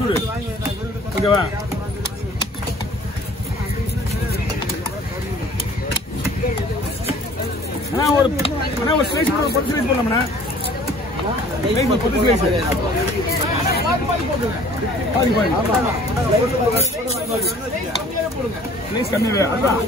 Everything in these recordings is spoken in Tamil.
சுடு. ஓகேவா? ஒரு ஸ்லைஸ் போட 10 ஸ்லைஸ் போடலாம்ண்ணா. Slice 10 slice. ஸ்லைஸ் கம்மியாவே அதான்.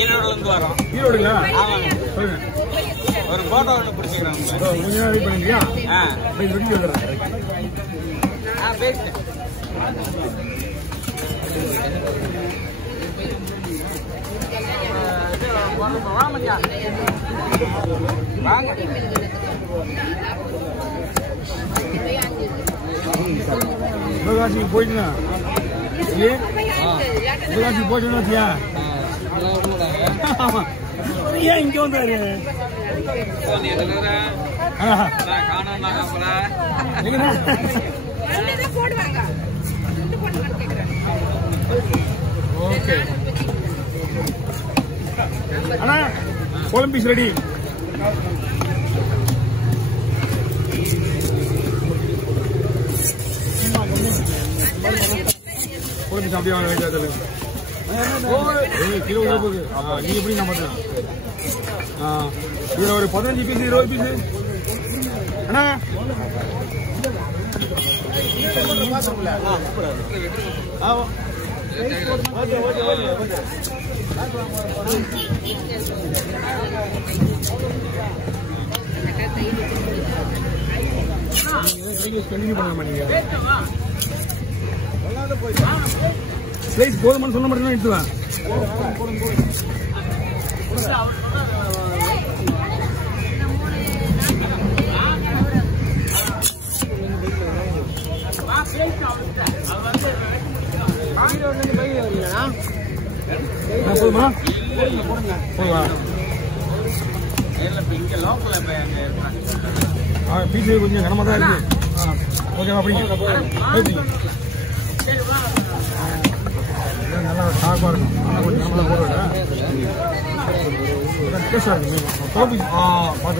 ஈரோடுலேருந்து வரோம். ஈரோடுங்களா? சொல்லுங்க. ஒரு போட்டோ ஒன்று பிடிச்சிக்கிறாங்க. கொஞ்ச நேரம் வெயிட் பண்ணியா? ரெடி வந்துடுறேன். பேசிட்டேன். வாங்க. சிவகாசிக்கு போயிட்டுனா சிவகாசிக்கு போயிட்டுனா ஏன் இங்க வந்தாரு? ஓகே அண்ணா கொலம்பிஸ் ரெடி. கொலம்பிஸ் அப்படியே வாங்க. கிலோ போகுது. நீ எப்படி நான் பார்த்தேன். இதுல ஒரு 15 பீஸ் 20 பீஸ் அண்ணா. கண்டினியூ பண்ண மாட்டீங்க. ஸ்லைஸ் போதுமானு சொன்ன மட்டும் தான் எடுத்துவேன். போதுமா? போதுவா? பீஸ் கொஞ்சம் கனமா தான் இருக்கு. ஓகேவா? அப்படிங்க நல்லா ஷார்ப்பா இருக்கும். ஆனால் கொஞ்சம் நம்மள போடுறா டேஸ்டா இருக்கும். பார்த்து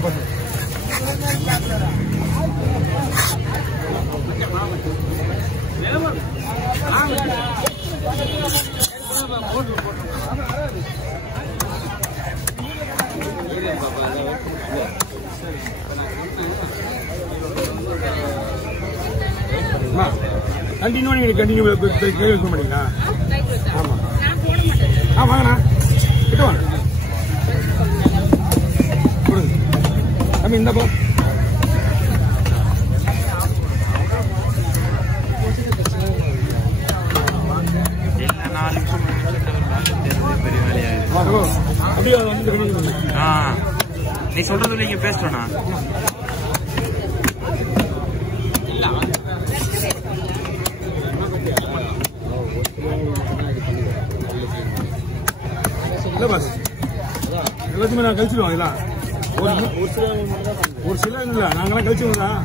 பார்த்து கண்டினியூ கண்டினியூ வைக்க மாட்டீங்களா? ஆமா வாங்கண்ணா கிட்ட வாங்க கொடுங்க தம்பி. இந்த போ அப்படியே வந்து நீ சொல்றது நீங்க பேசுறா எல்லாத்தையுமே நான் கழிச்சிடுவோம். இதெல்லாம் ஒரு சில இல்லை நாங்களாம் கழிச்சிடுவோம் தான்.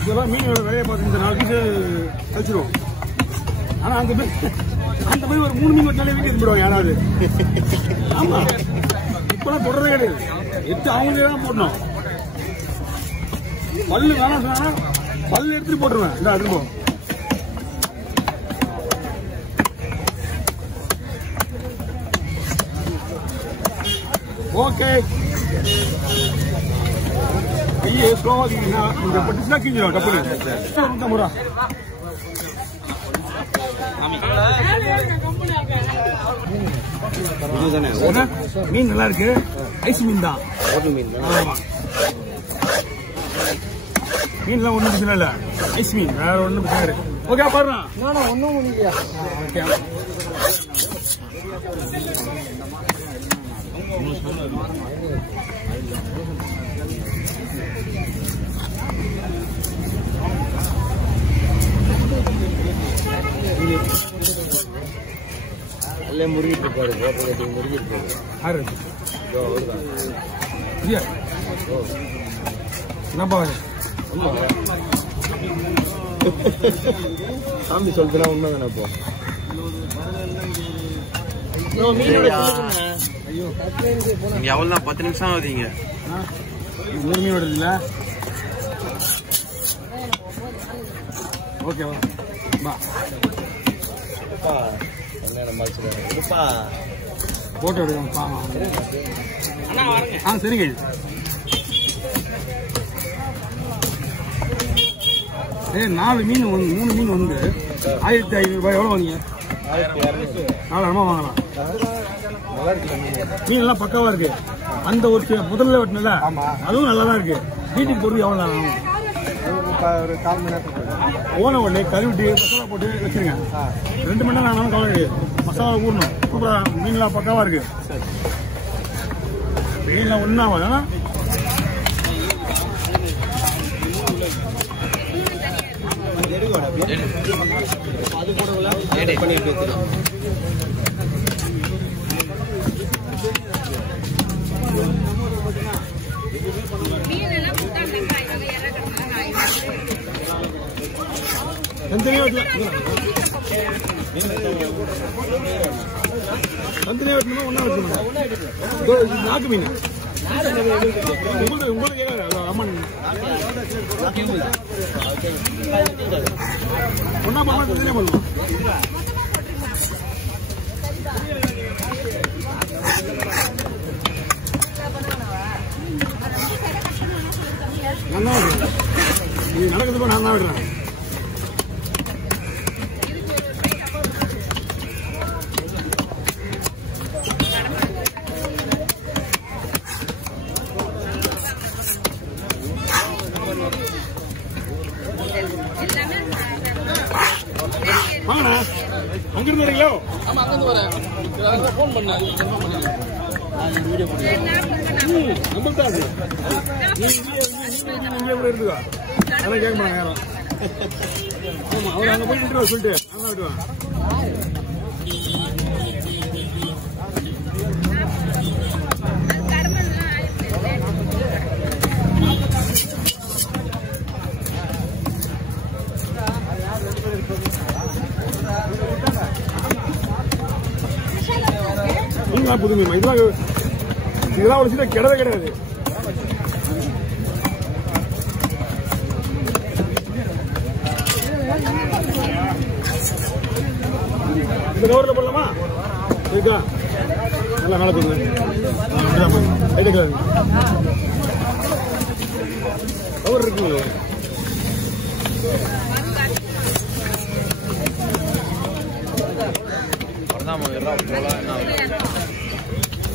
இதெல்லாம் மீனோட வேலையை பார்த்து இந்த 4 பீஸ் கழிச்சிடுவோம். ஆனால் அந்த மாதிரி ஒரு 3 மீன் வச்சாலே வீட்டுக்கு போயிடுவாங்க யாராவது. ஆமா இப்பெல்லாம் தொடரவே கிடையாது. 8 அவங்களே தான் போடணும். பல்லு வேணாம் சொன்னா பல்லு எடுத்துட்டு போட்டுருவேன். இந்த எடுத்துட்டு போ. ஓகே கையை ஸ்லோவாக்கிங்கன்னா இந்த பட்டுச்சுனா கிஞ்சிடும் டப்புனு. 50 ரூபா மீன் நல்லா இருக்கு. ஐஸ் மீன் தான். மீன்லாம் ஒன்றும் பிரச்சனை இல்லை. ஐஸ் மீன் வேற ஒன்றும் பிரச்சனை இல்லை. ஓகே பாருண்ணா ஒன்றும் ஓகே அவரே முருகிட்டு இருப்பாரு ஹோட்டல் கட்டி முருகிட்டு இருப்பாரு யாரு அவருதான் ஐயா என்னப்பா சாமி சொல்றதுனா உண்மை தானே இப்போ நீங்க எவ்வளவுதான் 10 நிமிஷம் ஆகுதுங்க 3 மீன் வருதுல்ல ஓகேவா பா போட்டோ எடுக்கணும் சரிங்க நாலு மீன் 3 மீன் வந்து 1500 ரூபாய் எவ்வளோ வாங்க 1200 வாங்கலாம் மீன் எல்லாம் பக்காவா இருக்கு அந்த ஒரு முதல்ல வெட்டினல அதுவும் நல்லா தான் இருக்கு வீட்டுக்கு போறது எவ்வளவு நேரம் ஆகும் ஒரு 4 மணி நேரத்துக்கு ஓன உடனே கழுவிட்டு மசாலா போட்டு வச்சிருங்க 2 மணி நேரம் ஆனாலும் கவலை கிடையாது மசாலா ஊறணும் சூப்பரா மீன்லாம் பக்காவா இருக்கு மீன்லாம் ஒன்றாகும் அது கூட பண்ணிட்டு தனித்தனியா வெட்டணுமா ஒன்னா வெட்டணுமா நாக்கு மீன் உங்களுக்கு அம்மன் ஒன்னா பாமா தனியா பண்ணலாம் நல்லா இது நடக்குது நான் தான் விடுறேன் வாங்கண்ணா அங்கிருந்து வரீங்களோ ஆமா அங்கிருந்து வரேன் போன் பண்ணேன் வீடியோ நம்மள்தான் அது நீங்க கூட இருக்குதா அதெல்லாம் கேட்க மாட்டாங்க யாரும் ஆமா அவர் அங்க போய் நின்று சொல்லிட்டு அங்க விட்டுவான் நீங்களா புதுமை இதெல்லாம் ஒரு சில கிடவே கிடையாது இந்த கவர்ல போடலாமா இருக்கா நல்லா மேல போடுங்க கவர் இருக்குங்களே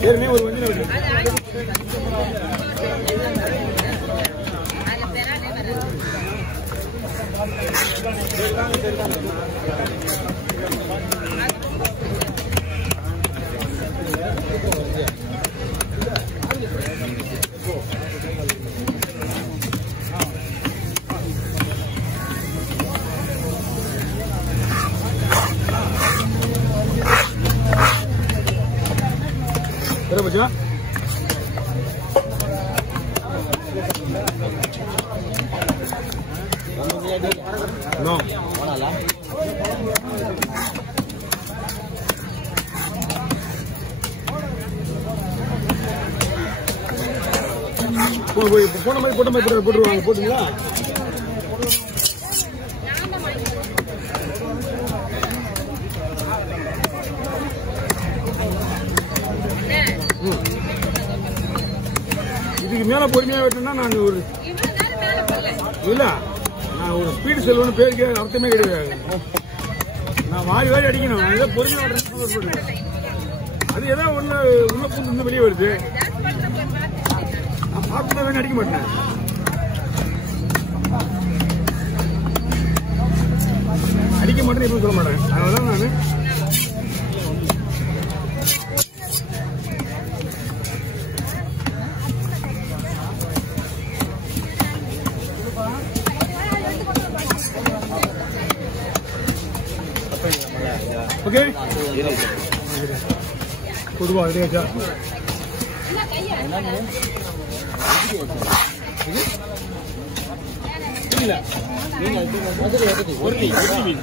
ஏற்கனவே ஒரு வண்டி இருக்கு बचा no போன மாதிரி போட்டுருவாங்க போட்டுங்களா இதுக்கு மேல பொறுமையா வெட்டணும்னா நான் ஒரு இல்ல நான் ஒரு ஸ்பீடு செல்வன்னு பேருக்கு அர்த்தமே கிடையாது. நான் வாரி வாரி அடிக்கணும். ஏதோ பொறுமையா அது ஏதோ ஒண்ணு உள்ள பூந்து வெளியே வருது. நான் பார்த்துட்டா வேணும் அடிக்க மாட்டேன். அடிக்க மாட்டேன்னு எப்பவும் சொல்ல மாட்டேன். அதனாலதான் நான் okay பொதுவா ரெடியாச்சா மீன் ஒரு மீன்